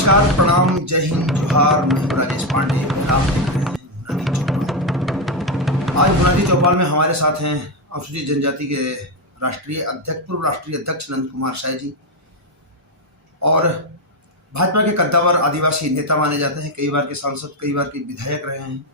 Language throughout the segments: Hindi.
नमस्कार, प्रणाम, जय हिंद, जोहार। मैं हूं राजेश पांडे और आप देख रहे हैं मुनादी चौपाल। आज मुनादी चौपाल में हमारे साथ हैं अनुसूचित जनजाति के पूर्व राष्ट्रीय अध्यक्ष नंद कुमार साय जी और भाजपा के कद्दावर आदिवासी नेता माने जाते हैं, कई बार के सांसद, कई बार के विधायक रहे हैं।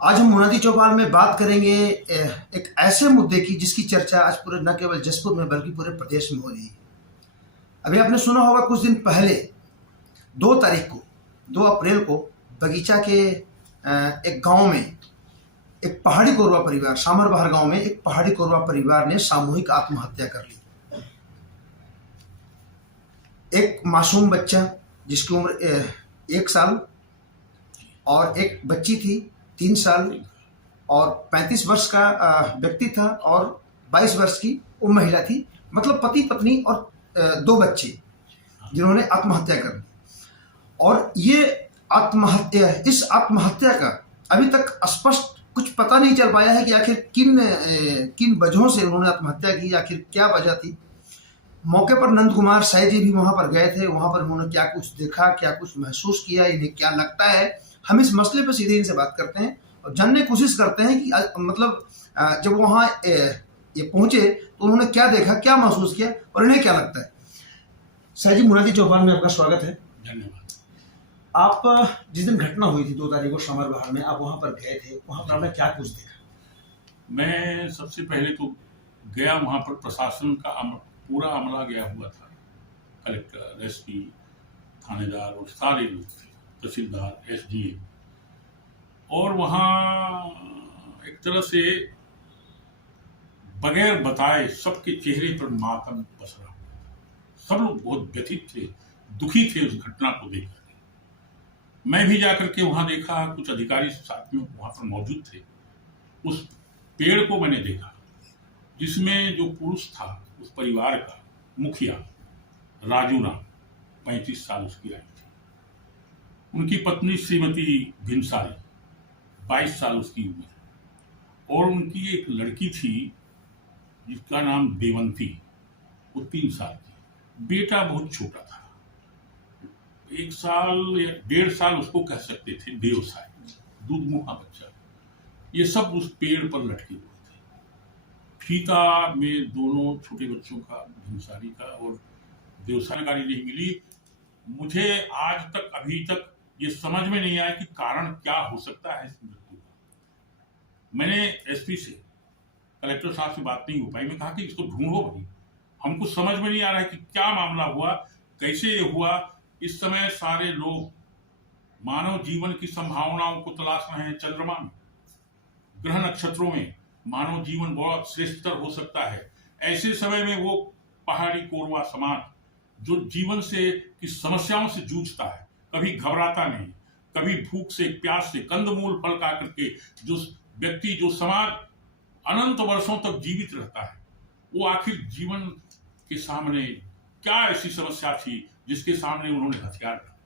आज हम मुनादी चौपाल में बात करेंगे एक ऐसे मुद्दे की जिसकी चर्चा आज पूरे न केवल जसपुर में बल्कि पूरे प्रदेश में हो रही है। अभी आपने सुना होगा, कुछ दिन पहले 2 अप्रैल को बगीचा के एक गांव में एक पहाड़ी कोरवा परिवार, सामरबहार गांव में एक पहाड़ी कोरवा परिवार ने सामूहिक आत्महत्या कर ली। एक मासूम बच्चा जिसकी उम्र 1 साल और एक बच्ची थी 3 साल और 35 वर्ष का व्यक्ति था और 22 वर्ष की वो महिला थी। मतलब पति पत्नी और 2 बच्चे जिन्होंने आत्महत्या कर ली। और ये इस आत्महत्या का अभी तक स्पष्ट कुछ पता नहीं चल पाया है कि आखिर किन वजहों से उन्होंने आत्महत्या की, आखिर क्या वजह थी। मौके पर नंद कुमार साय जी भी वहां पर गए थे। वहां पर उन्होंने क्या कुछ देखा, क्या कुछ महसूस किया, इन्हें क्या लगता है, हम इस मसले पर सीधे इनसे बात करते हैं और जानने की कोशिश करते हैं कि मतलब जब वहाँ ये पहुंचे तो उन्होंने क्या देखा, क्या महसूस किया और इन्हें क्या लगता है। साय जी, मुनादी चौपाल में आपका स्वागत है। धन्यवाद। आप जिस दिन घटना हुई थी 2 तारीख को सामरबहार में, आप वहां पर गए थे, वहां पर आपने क्या कुछ देखा? मैं सबसे पहले तो गया, वहाँ पर प्रशासन का पूरा अमला गया हुआ था। कलेक्टर, एसपी, थानेदार और सारे लोग थे, तहसीलदार, एसडीएम। और वहाँ एक तरह से बगैर बताए सबके चेहरे पर मातम पसरा हुआ। सब लोग बहुत व्यथित थे, दुखी थे उस घटना को देखकर। मैं भी जाकर के वहां देखा, कुछ अधिकारी साथ में वहां पर मौजूद थे। उस पेड़ को मैंने देखा जिसमें जो पुरुष था उस परिवार का मुखिया राजू राम, 35 साल उसकी आयु थी। उनकी पत्नी श्रीमती भिनसारी, 22 साल उसकी उम्र। और उनकी एक लड़की थी जिसका नाम देवंती, वो 3 साल की। बेटा बहुत छोटा था, 1 साल या 1.5 साल उसको कह सकते थे, देवसाय, दूध मुहा बच्चा। ये सब उस पेड़ पर लटके हुए थे। फीता में दोनों छोटे बच्चों का, भिनसारी का और देवसाय, जानकारी नहीं मिली मुझे। आज तक, अभी तक ये समझ में नहीं आया कि कारण क्या हो सकता है इस मृत्यु का। मैंने एसपी से, कलेक्टर साहब से बात नहीं हो पाई। मैं कहा कि इसको ढूंढो भाई, हमको समझ में नहीं आ रहा है कि क्या मामला हुआ, कैसे ये हुआ। इस समय सारे लोग मानव जीवन की संभावनाओं को तलाश रहे हैं। चंद्रमा में, ग्रह नक्षत्रों में मानव जीवन बहुत श्रेष्ठतर हो सकता है। ऐसे समय में वो पहाड़ी कोरवा समाज जो जीवन से की समस्याओं से जूझता है, कभी घबराता नहीं, कभी भूख से, प्यास से, कंदमूल फल खा करके जो व्यक्ति, जो समाज अनंत वर्षों तक जीवित रहता है, वो आखिर जीवन के सामने क्या ऐसी समस्या थी जिसके सामने उन्होंने हथियार रखा।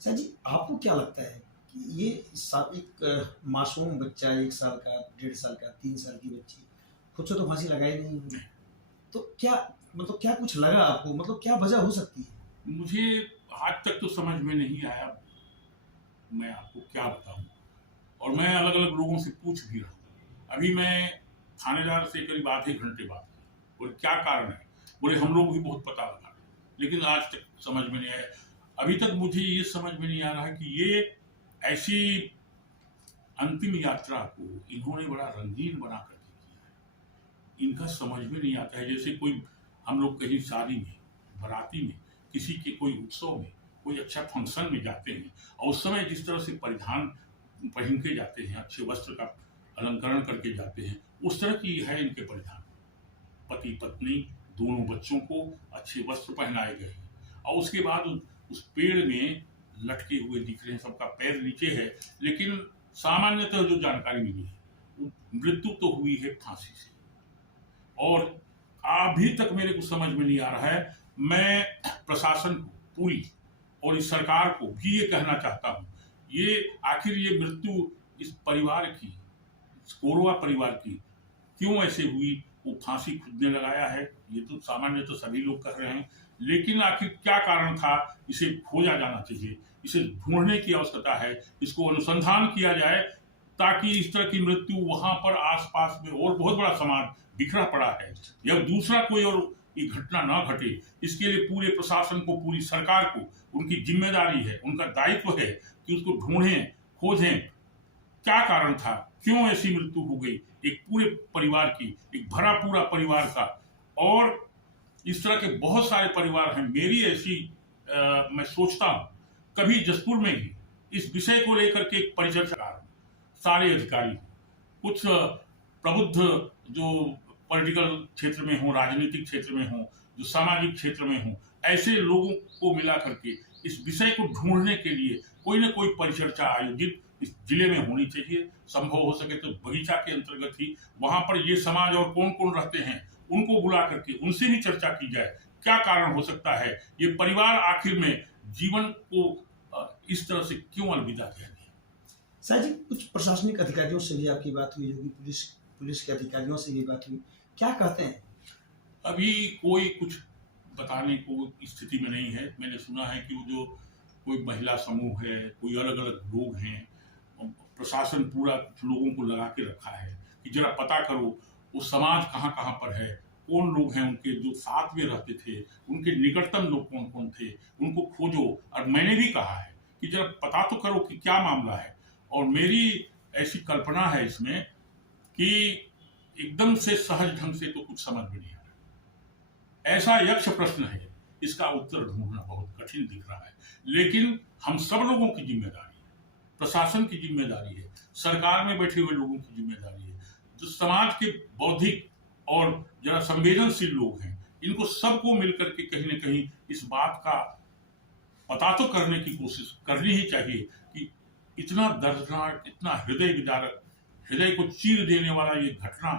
सर जी, आपको क्या लगता है कि ये एक मासूम बच्चा, 1 साल का, 1.5 साल का, 3 साल की बच्ची, खुद से तो फांसी लगाई नहीं हुई, तो क्या कुछ लगा आपको, मतलब क्या वजह हो सकती है? मुझे आज तक तो समझ में नहीं आया, मैं आपको क्या बताऊं। और मैं अलग अलग लोगों से पूछ भी रहा हूँ। अभी मैं थानेदार से करीब आधे घंटे बात की, बोले क्या कारण है, बोले हम लोग भी बहुत पता लगा, लेकिन आज तक समझ में नहीं आया। अभी तक मुझे ये समझ में नहीं आ रहा है कि ये ऐसी अंतिम यात्रा को इन्होंने बड़ा रंगीन बना करके किया है। इनका समझ में नहीं आता है। जैसे कोई, हम लोग कहीं शादी में, बाराती में, किसी के कोई उत्सव में, कोई अच्छा फंक्शन में जाते हैं और उस समय जिस तरह से परिधान पहन के जाते हैं, अच्छे वस्त्र का अलंकरण करके जाते हैं, उस तरह की है इनके परिधान। पति पत्नी दोनों बच्चों को अच्छे वस्त्र पहनाए गए हैं और उसके बाद उस पेड़ में लटके हुए दिख रहे हैं। सबका पैर नीचे है, लेकिन सामान्यतः जो जानकारी मिली है, मृत्यु तो हुई है फांसी से। और अभी तक मेरे को समझ में नहीं आ रहा है। मैं प्रशासन को पूरी और इस सरकार को भी ये कहना चाहता हूँ, ये आखिर ये मृत्यु इस परिवार की, इस कोरवा परिवार की क्यों ऐसे हुई। वो फांसी खुद ने लगाया है, ये तो सामान्य तो सभी लोग कह रहे हैं, लेकिन आखिर क्या कारण था, इसे खोजा जाना चाहिए, इसे ढूंढने की आवश्यकता है, इसको अनुसंधान किया जाए ताकि इस तरह की मृत्यु वहां पर आसपास में और बहुत बड़ा समाज बिखरा पड़ा है या दूसरा कोई और ये घटना ना घटे। इसके लिए पूरे प्रशासन को, पूरी सरकार को उनकी जिम्मेदारी है, उनका दायित्व है कि उसको ढूंढें, खोजें, क्या कारण था, क्यों ऐसी मृत्यु हो गई एक पूरे परिवार की, एक भरा पूरा परिवार का। और इस तरह के बहुत सारे परिवार हैं। मेरी ऐसी मैं सोचता हूं कभी जसपुर में ही इस विषय को लेकर के एक परिचर्चा, सारे अधिकारी, कुछ प्रबुद्ध जो पॉलिटिकल क्षेत्र में हो, राजनीतिक क्षेत्र में हो, जो सामाजिक क्षेत्र में हो, ऐसे लोगों को मिला करके इस विषय को ढूंढने के लिए कोई ना कोई परिचर्चा आयोजित इस जिले में होनी चाहिए। संभव हो सके तो बगीचा के अंतर्गत ही वहां पर ये समाज और कौन कौन रहते हैं उनको बुला करके उनसे भी चर्चा की जाए, क्या कारण हो सकता है, ये परिवार आखिर में जीवन को इस तरह से क्यों अलविदा कह दिया। सर जी, कुछ प्रशासनिक अधिकारियों से भी आपकी बात हुई होगी, पुलिस के अधिकारियों से भी बात हुई, क्या कहते हैं? अभी कोई कुछ बताने को स्थिति में नहीं है। मैंने सुना है कि वो जो कोई महिला समूह है, कोई अलग अलग लोग हैं, प्रशासन पूरा लोगों को लगा के रखा है कि जरा पता करो वो समाज कहाँ कहाँ पर है, कौन लोग हैं उनके जो साथ में रहते थे, उनके निकटतम लोग कौन कौन थे, उनको खोजो। और मैंने भी कहा है कि जरा पता तो करो कि क्या मामला है। और मेरी ऐसी कल्पना है इसमें कि एकदम से सहज ढंग से तो कुछ समझ में नहीं आ रहा। ऐसा यक्ष प्रश्न है, इसका उत्तर ढूंढना बहुत कठिन दिख रहा है। लेकिन हम सब लोगों की जिम्मेदारी है, प्रशासन की जिम्मेदारी है, सरकार में बैठे हुए लोगों की जिम्मेदारी है, जो समाज के बौद्धिक और जरा संवेदनशील लोग हैं, इनको सबको मिलकर के कहीं ना कहीं इस बात का पता तो करने की कोशिश करनी ही चाहिए कि इतना दर्दनाक, इतना हृदय विदारक, हृदय को चीर देने वाला ये घटना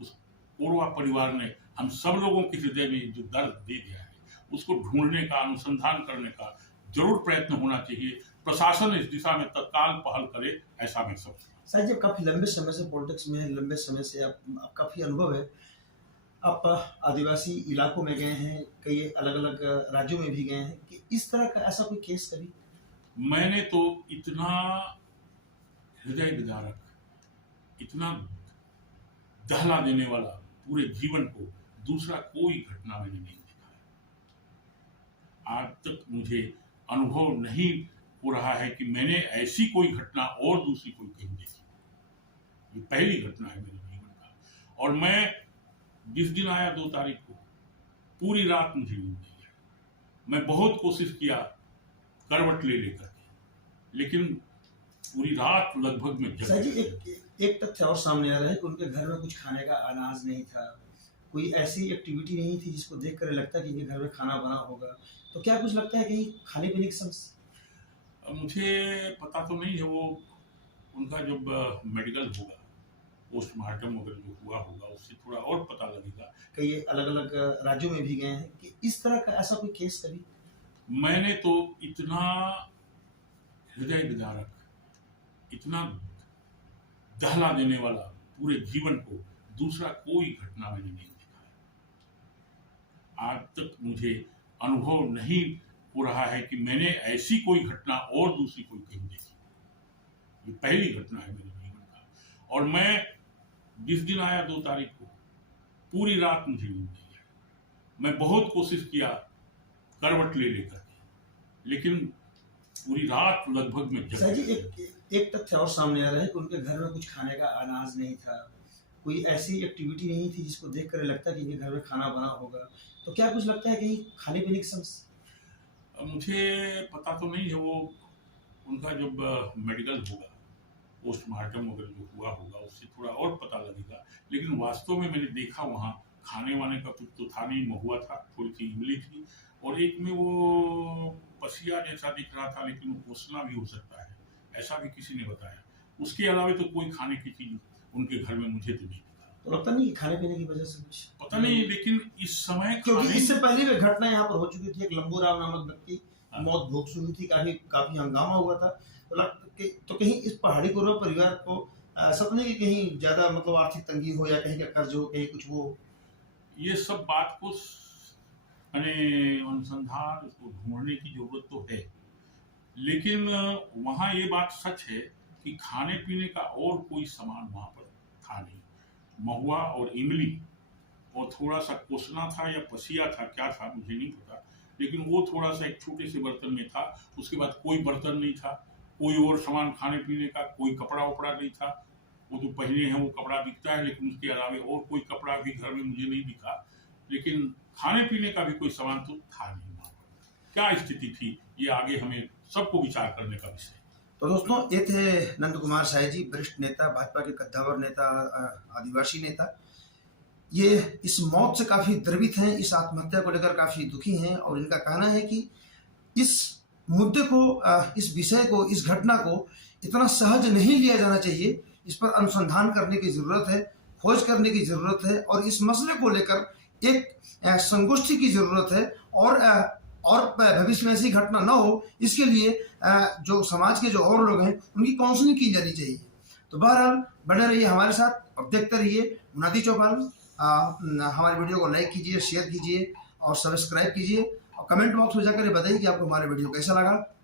उस कोरवा परिवार ने हम सब लोगों के हृदय में जो दर्द दे दिया है, उसको ढूंढने का, अनुसंधान करने का जरूर प्रयत्न होना चाहिए। प्रशासन इस दिशा में तत्काल पहल करे, ऐसा मैं समझता हूं। सर जी, काफी लंबे समय से पॉलिटिक्स में है, लंबे समय से आप काफी अनुभव है। आप आदिवासी इलाकों में गए हैं, कई अलग अलग राज्यों में भी गए हैं, कि इस तरह का ऐसा कोई केस कभी? मैंने तो इतना हृदय विदारक, इतना दहला देने वाला पूरे जीवन को दूसरा कोई घटना मैंने नहीं देखा है। आज तक मुझे अनुभव नहीं हो रहा है कि मैंने ऐसी कोई घटना और दूसरी कोई कहीं देखी। ये पहली घटना है मेरे जीवन का। और मैं जिस दिन आया 2 तारीख को, पूरी रात मुझे नींद नहीं आई। मैं बहुत कोशिश किया करवट ले लेकर के, लेकिन पूरी रात लगभग में जग सर जी, गया। एक तथ्य और सामने आ रहा है कि उनके घर में कुछ खाने का अनाज नहीं था, कोई ऐसी एक्टिविटी नहीं थी जिसको देख कर लगता कि इनके घर में खाना बना होगा। तो क्या कुछ लगता है कहीं खाने पीने की समस्या? मुझे पता तो नहीं है, वो उनका जब मेडिकल होगा, पोस्टमार्टम वगैरह जो हुआ होगा, उससे थोड़ा और पता लगेगा। कई अलग अलग राज्यों में भी गए हैं, कि इस तरह का ऐसा कोई केस कभी? मैंने तो इतना हृदय विदारक, इतना दहला देने वाला पूरे जीवन को दूसरा कोई घटना मैंने नहीं देखा है। आज तक मुझे अनुभव नहीं हो रहा है कि मैंने ऐसी कोई घटना और दूसरी कोई कहीं देखी। ये पहली घटना है मेरे जीवन का। और मैं जिस दिन आया 2 तारीख को, पूरी रात मुझे नींद नहीं आई। मैं बहुत कोशिश किया करवट ले लेकर के, लेकिन पूरी रात लगभग में जग सर जी, गया। एक तथ्य और सामने आ रहा है कि उनके घर में कुछ खाने का अनाज नहीं था, कोई ऐसी एक्टिविटी नहीं थी जिसको देख कर लगता कि इनके घर में खाना बना होगा। तो क्या कुछ लगता है कहीं खाने पीने की समस्या? मुझे पता तो नहीं है, वो उनका जब मेडिकल होगा, पोस्टमार्टम वगैरह जो हुआ होगा, उससे थोड़ा और पता लगेगा। लेकिन वास्तव में मैंने देखा वहाँ खाने वाने का कुछ तो था नहीं, महुआ था, थोड़ी सी इमली थी, और एक में वो पसिया जैसा दिख रहा था, लेकिन वो पोसना भी हो सकता है, ऐसा भी किसी ने बताया। उसके अलावा तो कोई खाने की चीज उनके घर में मुझे तो नहीं दिखा। तो लगता नहीं कि खाने पीने की वजह से कुछ? पता नहीं, लेकिन इस समय क्योंकि इससे पहले भी घटना यहाँ पर हो चुकी थी, एक लंबू राव नामक व्यक्ति मौत भोग चुकी थी, काफी हंगामा हुआ था। तो कहीं इस पहाड़ी कोरवा परिवार को ऐसा तो नहीं कि कहीं ज्यादा मतलब आर्थिक तंगी हो, या कहीं का कर्ज हो, कहीं कुछ हो? ये सब बात को यानी अनुसंधान, उसको ढूंढने की जरूरत तो है, लेकिन वहाँ ये बात सच है कि खाने पीने का और कोई सामान वहाँ पर था नहीं। महुआ और इमली और थोड़ा सा कोसना था या पसिया था, क्या था मुझे नहीं पता, लेकिन वो थोड़ा सा एक छोटे से बर्तन में था। उसके बाद कोई बर्तन नहीं था, कोई और सामान खाने पीने का, कोई कपड़ा वपड़ा नहीं था। वो तो पहने हैं वो कपड़ा दिखता है, लेकिन उसके अलावा और कोई कपड़ा भी घर में मुझे नहीं दिखा। लेकिन खाने पीने का भी कोई सामान तो था नहीं वहाँ पर। क्या स्थिति थी, ये आगे हमें सबको विचार करने का विषय है। तो दोस्तों, ये थे नंद कुमार साय जी, वरिष्ठ नेता, भाजपा के कद्दावर नेता, आदिवासी नेता। ये इस मौत से काफी द्रवित हैं, इस आत्महत्या को लेकर काफी दुखी हैं, और इनका कहना है कि इस मुद्दे को, इस विषय को, इस घटना को इतना सहज नहीं लिया जाना चाहिए। इस पर अनुसंधान करने की जरूरत है, खोज करने की जरूरत है, और इस मसले को लेकर एक संगोष्ठी की जरूरत है, और भविष्य में ऐसी घटना न हो, इसके लिए जो समाज के जो और लोग हैं उनकी काउंसलिंग की जानी चाहिए। तो बहरहाल बने रहिए हमारे साथ और देखते रहिए मुनादी चौपाल। हमारे वीडियो को लाइक कीजिए, शेयर कीजिए और सब्सक्राइब कीजिए, और कमेंट बॉक्स में जाकर बताइए कि आपको हमारे वीडियो कैसा लगा।